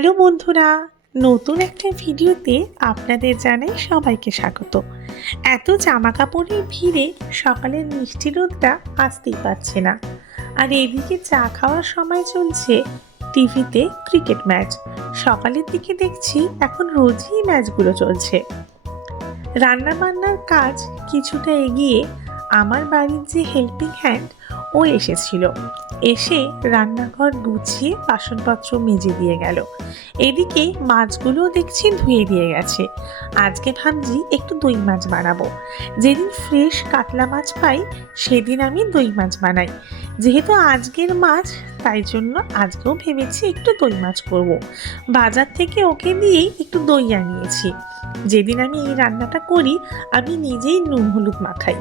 Hello বন্ধুরা, নতুন একটা ভিডিওতে আপনাদের জানাই সবাইকে স্বাগত। এত জামা কাপড়ের ভিড়ে সকালের মিষ্টি রোদটা আসতেই পারছে না। আর এদিকে চা খাওয়ার সময় চলছে টিভিতে ক্রিকেট ম্যাচ। সকালের দিকে দেখছি এখন রোজই ম্যাচগুলো চলছে। রান্না বান্নার কাজ কিছুটা এগিয়ে আমার বাড়ির যে হেল্পিং হ্যান্ড ও এসেছিল, এসে রান্নাঘর গুছিয়ে বাসনপত্র মেজে দিয়ে গেল। এদিকে মাছগুলো দেখছি ধুয়ে দিয়ে গেছে। আজকে ভাবছি একটু দই মাছ বানাবো। যেদিন ফ্রেশ কাতলা মাছ পাই সেদিন আমি দই মাছ বানাই। যেহেতু আজকের মাছ, তাই জন্য আজকেও ভেবেছি একটু দই মাছ করব। বাজার থেকে ওকে দিয়েই একটু দই আনিয়েছি। যেদিন আমি এই রান্নাটা করি আমি নিজেই নুন হলুদ মাখাই,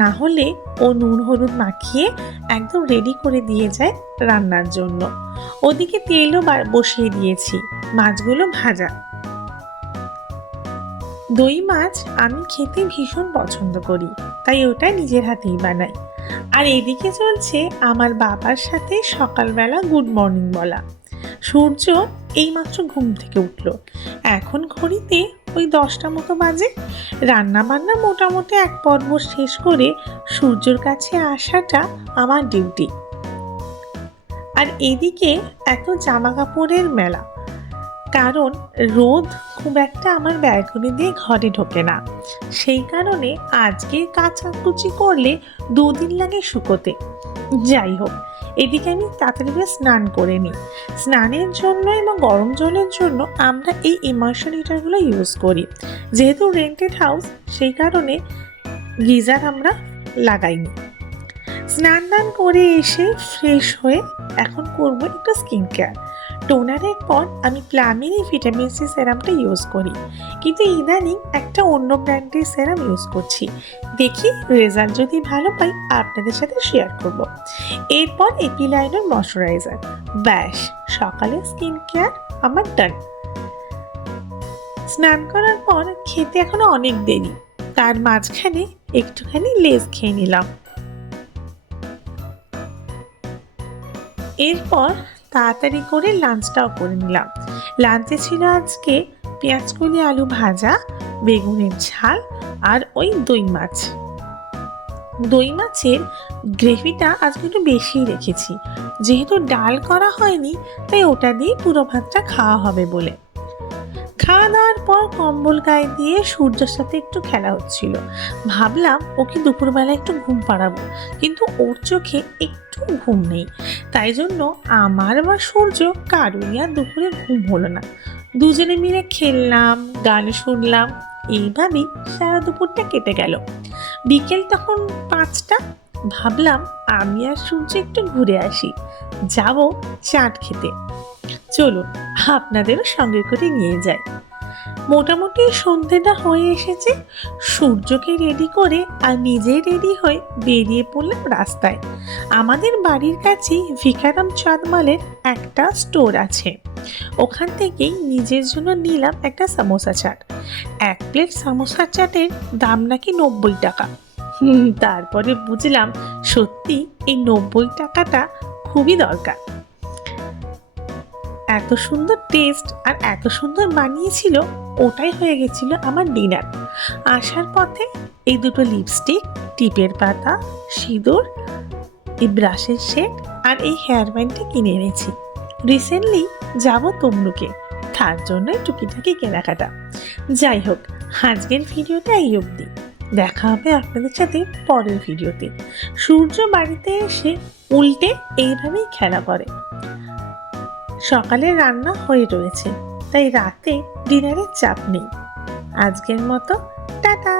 না হলে ও নুন হলুদ মাখিয়ে একদম রেডি করে দিয়ে যায় রান্নার জন্য। ওদিকে তেলও বসিয়ে দিয়েছি, মাছগুলো ভাজা। দই মাছ আমি খেতে ভীষণ পছন্দ করি, তাই ওটা নিজের হাতেই বানাই। আর এদিকে চলছে আমার বাবার সাথে সকালবেলা গুড মর্নিং বলা। সূর্য এইমাত্র ঘুম থেকে উঠল। এখন ঘড়িতে ওই 10টা মতো বাজে। রান্না বান্না মোটামুটি এক পর্ব শেষ করে সূর্যর কাছে আসাটা আমার ডিউটি। আর এদিকে এত জামা কাপড়ের মেলা, কারণ রোদ খুব একটা আমার ব্যালকনি দিয়ে ঘরে ঢোকে না। সেই কারণে আজকে কাচাকুচি করলে 2 দিন লাগে শুকোতে। যাই হোক, এদিকে আমি তাড়াতাড়ি করে স্নান করে নিই। স্নানের জন্য এবং গরম জলের জন্য আমরা এই ইমার্শন হিটারগুলো ইউজ করি। যেহেতু রেন্টেড হাউস, সেই কারণে গিজার আমরা লাগাইনি। স্নান দান করে এসে ফ্রেশ হয়ে এখন করব একটু স্কিন কেয়ার। টোনারের পর আমি প্লামেরই ভিটামিন সি সেরামটা ইউজ করি, কিন্তু ইদানিং একটা অন্য ব্র্যান্ডের সেরাম ইউজ করছি। দেখি রেজাল্ট যদি ভালো পাই আপনাদের সাথে শেয়ার করব। এরপর এপিলাইনার ময়শ্চারাইজার। ব্যাস, সকালে স্কিন কেয়ার আমার ডান। স্নান করার পর খেতে এখনো অনেক দেরি, তার মাঝখানে একটুখানি লেজ খেয়ে নিলাম। এরপর তাড়াতাড়ি করে লাঞ্চটাও করে নিলাম। লাঞ্চে ছিল আজকে পেঁয়াজকলি আলু ভাজা, বেগুনের ঝাল আর ওই দই মাছ। দই মাছের গ্রেভিটা আজকে একটু বেশি রেখেছি, যেহেতু ডাল করা হয়নি তাই ওটা দিয়ে পুরো ভাতটা খাওয়া হবে বলে। খাওয়া দাওয়ার পর কম্বল গায়ে দিয়ে সূর্যের সাথে একটু খেলা হচ্ছিল। ভাবলাম ওকে দুপুরবেলা একটু ঘুম পাড়াবো, কিন্তু ওর চোখে একটু ঘুম নেই। তাই জন্য আমার বা সূর্য কারোরই আর দুপুরে ঘুম হলো না। দুজনে মিলে খেললাম, গান শুনলাম, এইভাবেই সারা দুপুরটা কেটে গেল। বিকেল তখন 5টা। ভাবলাম আমি আর সূর্য একটু ঘুরে আসি, যাব চাট খেতে। চলুন আপনাদেরও সঙ্গে করে নিয়ে যাই। মোটামুটি সন্ধ্যেটা হয়ে এসেছে। সূর্যকে রেডি করে আর নিজে রেডি হয়ে বেরিয়ে পড়লাম রাস্তায়। আমাদের বাড়ির কাছেই ভিকারাম চাঁদমালের একটা স্টোর আছে, ওখান থেকেই নিজের জন্য নিলাম একটা সামোসা চাট। 1 প্লেট সামোসা চাটের দাম নাকি 90 টাকা। তারপরে বুঝলাম সত্যি এই 90 টাকাটা খুবই দরকার। এত সুন্দর টেস্ট আর এত সুন্দর বানিয়েছিল, ওটাই হয়ে গেছিল আমার ডিনার। আসার পথে এই দুটো লিপস্টিক, টিপের পাতা, সিঁদুর, এই ব্রাশের সেট আর এই হেয়ার ব্যান্ডটা কিনে এনেছি। রিসেন্টলি যাব তমলুকে, তার জন্যই টুকিটাকি কেনাকাটা। যাই হোক, আজকের ভিডিওটা এই অবধি। দেখা হবে আপনাদের সাথে পরের ভিডিওতে। সূর্য বাড়িতে এসে উল্টে এইভাবেই খেলা করে। সকালে রান্না হয়ে রয়েছে, তাই রাতে ডিনারের চাপ নেই। আজকের মতো টাটা।